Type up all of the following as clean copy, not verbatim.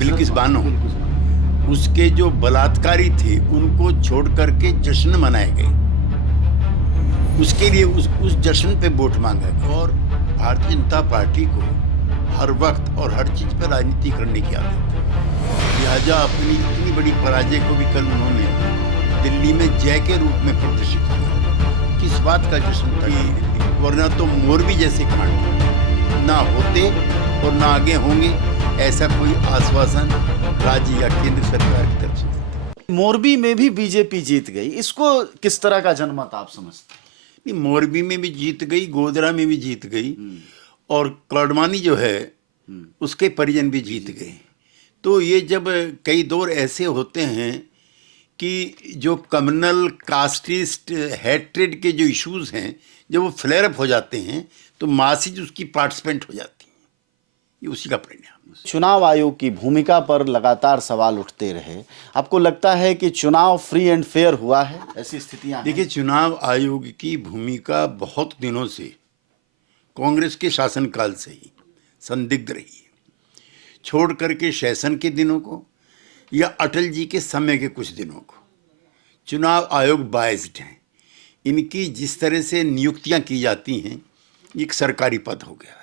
बिल्किस बानो, उसके जो बलात्कारी थे उनको छोड़ करके जश्न मनाए गए। उसके लिए उस जश्न पे वोट मांगा गया। और भारतीय जनता पार्टी को हर वक्त और हर चीज पर राजनीति करने की आदत है। लिहाजा अपनी इतनी बड़ी पराजय को भी कल उन्होंने दिल्ली में जय के रूप में प्रदर्शित किया। किस बात का जश्न था? वरना तो मोरबी जैसे कांड ना होते और ना आगे होंगे, ऐसा कोई आश्वासन राज्य या केंद्र सरकार की तरफ से नहीं। मोरबी में भी बीजेपी जीत गई, इसको किस तरह का जनमत आप समझते हैं? नहीं, मोरबी में भी जीत गई, गोधरा में भी जीत गई, और कड़मानी जो है उसके परिजन भी जीत गए। तो ये जब कई दौर ऐसे होते हैं कि जो कम्युनल कास्टिस्ट हैट्रेड के जो इश्यूज हैं, जब वो फ्लेयर अप हो जाते हैं तो मासेज उसकी पार्टिसिपेंट हो जाती हैं। ये उसी का परिणाम। चुनाव आयोग की भूमिका पर लगातार सवाल उठते रहे। आपको लगता है कि चुनाव फ्री एंड फेयर हुआ है? ऐसी स्थितियां देखिए, चुनाव आयोग की भूमिका बहुत दिनों से, कांग्रेस के शासनकाल से ही संदिग्ध रही है। छोड़ करके शासन के दिनों को या अटल जी के समय के कुछ दिनों को, चुनाव आयोग बायस्ड है। इनकी जिस तरह से नियुक्तियां की जाती हैं, एक सरकारी पद हो गया है।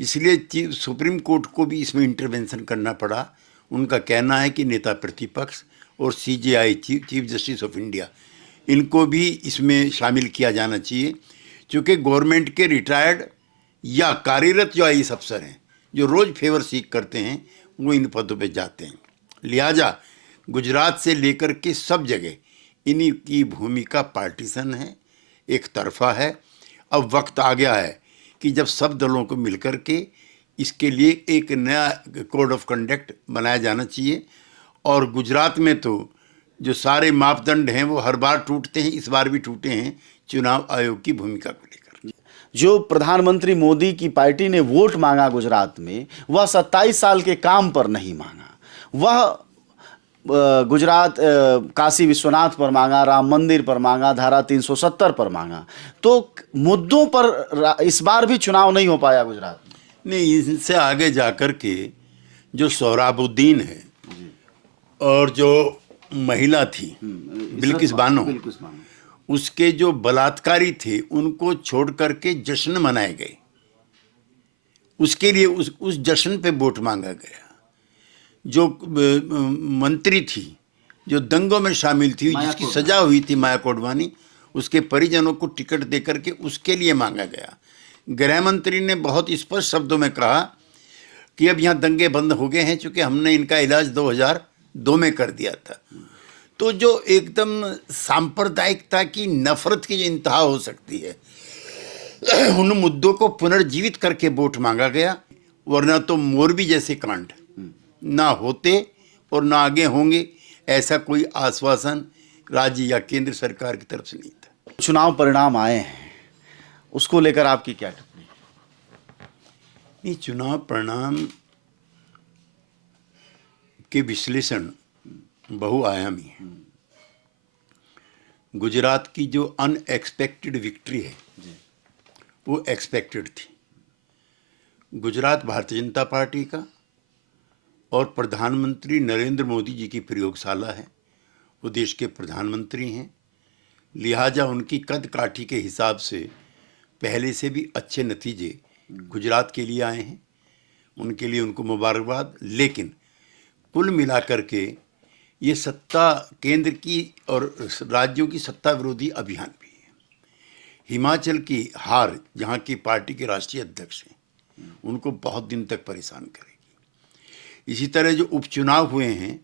इसलिए सुप्रीम कोर्ट को भी इसमें इंटरवेंशन करना पड़ा। उनका कहना है कि नेता प्रतिपक्ष और CJI, chief justice of India, इनको भी इसमें शामिल किया जाना चाहिए, क्योंकि गवर्नमेंट के रिटायर्ड या कार्यरत जो आईएएस अफसर हैं, जो रोज़ फेवर सीख करते हैं, वो इन पदों पे जाते हैं। लिहाजा गुजरात से लेकर के सब जगह इन्हीं की भूमिका पार्टीशन है, एक तरफा है। अब वक्त आ गया है कि जब सब दलों को मिलकर के इसके लिए एक नया कोड ऑफ कंडक्ट बनाया जाना चाहिए। और गुजरात में तो जो सारे मापदंड हैं वो हर बार टूटते हैं, इस बार भी टूटे हैं चुनाव आयोग की भूमिका को लेकर। जो प्रधानमंत्री मोदी की पार्टी ने वोट मांगा गुजरात में, वह 27 साल के काम पर नहीं मांगा। वह गुजरात काशी विश्वनाथ पर मांगा, राम मंदिर पर मांगा, धारा 370 पर मांगा। तो मुद्दों पर इस बार भी चुनाव नहीं हो पाया गुजरात में। नहीं, इनसे आगे जाकर के जो सोहराबुद्दीन है और जो महिला थी बिल्किस बानो, उसके जो बलात्कारी थे उनको छोड़ करके जश्न मनाए गए। उसके लिए उस जश्न पे वोट मांगा गया। जो मंत्री थी, जो दंगों में शामिल थी, जिसकी सजा हुई थी, माया कोडवानी, उसके परिजनों को टिकट देकर के उसके लिए मांगा गया। गृह मंत्री ने बहुत स्पष्ट शब्दों में कहा कि अब यहाँ दंगे बंद हो गए हैं, चूंकि हमने इनका इलाज 2002 में कर दिया था। तो जो एकदम सांप्रदायिकता की नफरत की जो इंतहा हो सकती है, उन मुद्दों को पुनर्जीवित करके वोट मांगा गया। वरना तो मोरबी जैसे कांड ना होते और ना आगे होंगे, ऐसा कोई आश्वासन राज्य या केंद्र सरकार की तरफ से नहीं था। चुनाव परिणाम आए हैं, उसको लेकर आपकी क्या टिप्पणी? नहीं, चुनाव परिणाम के विश्लेषण बहुआयामी है। गुजरात की जो अनएक्सपेक्टेड विक्ट्री है वो एक्सपेक्टेड थी। गुजरात भारतीय जनता पार्टी का और प्रधानमंत्री नरेंद्र मोदी जी की प्रयोगशाला है। वो देश के प्रधानमंत्री हैं, लिहाजा उनकी कद काठी के हिसाब से पहले से भी अच्छे नतीजे गुजरात के लिए आए हैं। उनके लिए उनको मुबारकबाद। लेकिन कुल मिलाकर के ये सत्ता केंद्र की और राज्यों की सत्ता विरोधी अभियान भी है। हिमाचल की हार, जहाँ की पार्टी के राष्ट्रीय अध्यक्ष हैं, उनको बहुत दिन तक परेशान करेगी। इसी तरह जो उपचुनाव हुए हैं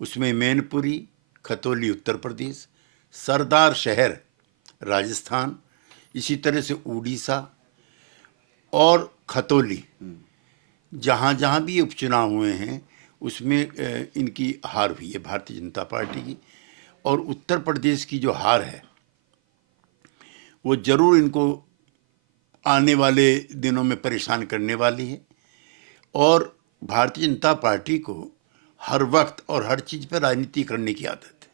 उसमें मैनपुरी, खतौली उत्तर प्रदेश, सरदार शहर राजस्थान, इसी तरह से उड़ीसा और खतौली, जहाँ जहाँ भी उपचुनाव हुए हैं उसमें इनकी हार हुई है भारतीय जनता पार्टी की। और उत्तर प्रदेश की जो हार है वो जरूर इनको आने वाले दिनों में परेशान करने वाली है। और भारतीय जनता पार्टी को हर वक्त और हर चीज़ पर राजनीति करने की आदत है।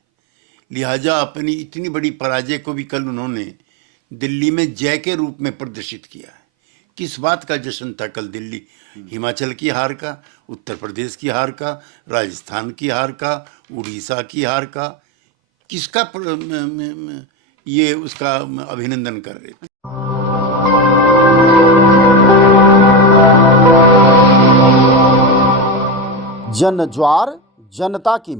लिहाजा अपनी इतनी बड़ी पराजय को भी कल उन्होंने दिल्ली में जय के रूप में प्रदर्शित किया है। किस बात का जश्न था कल दिल्ली? हिमाचल की हार का, उत्तर प्रदेश की हार का, राजस्थान की हार का, उड़ीसा की हार का, किसका ये उसका अभिनंदन कर रहे थे? जन ज्वार जनता की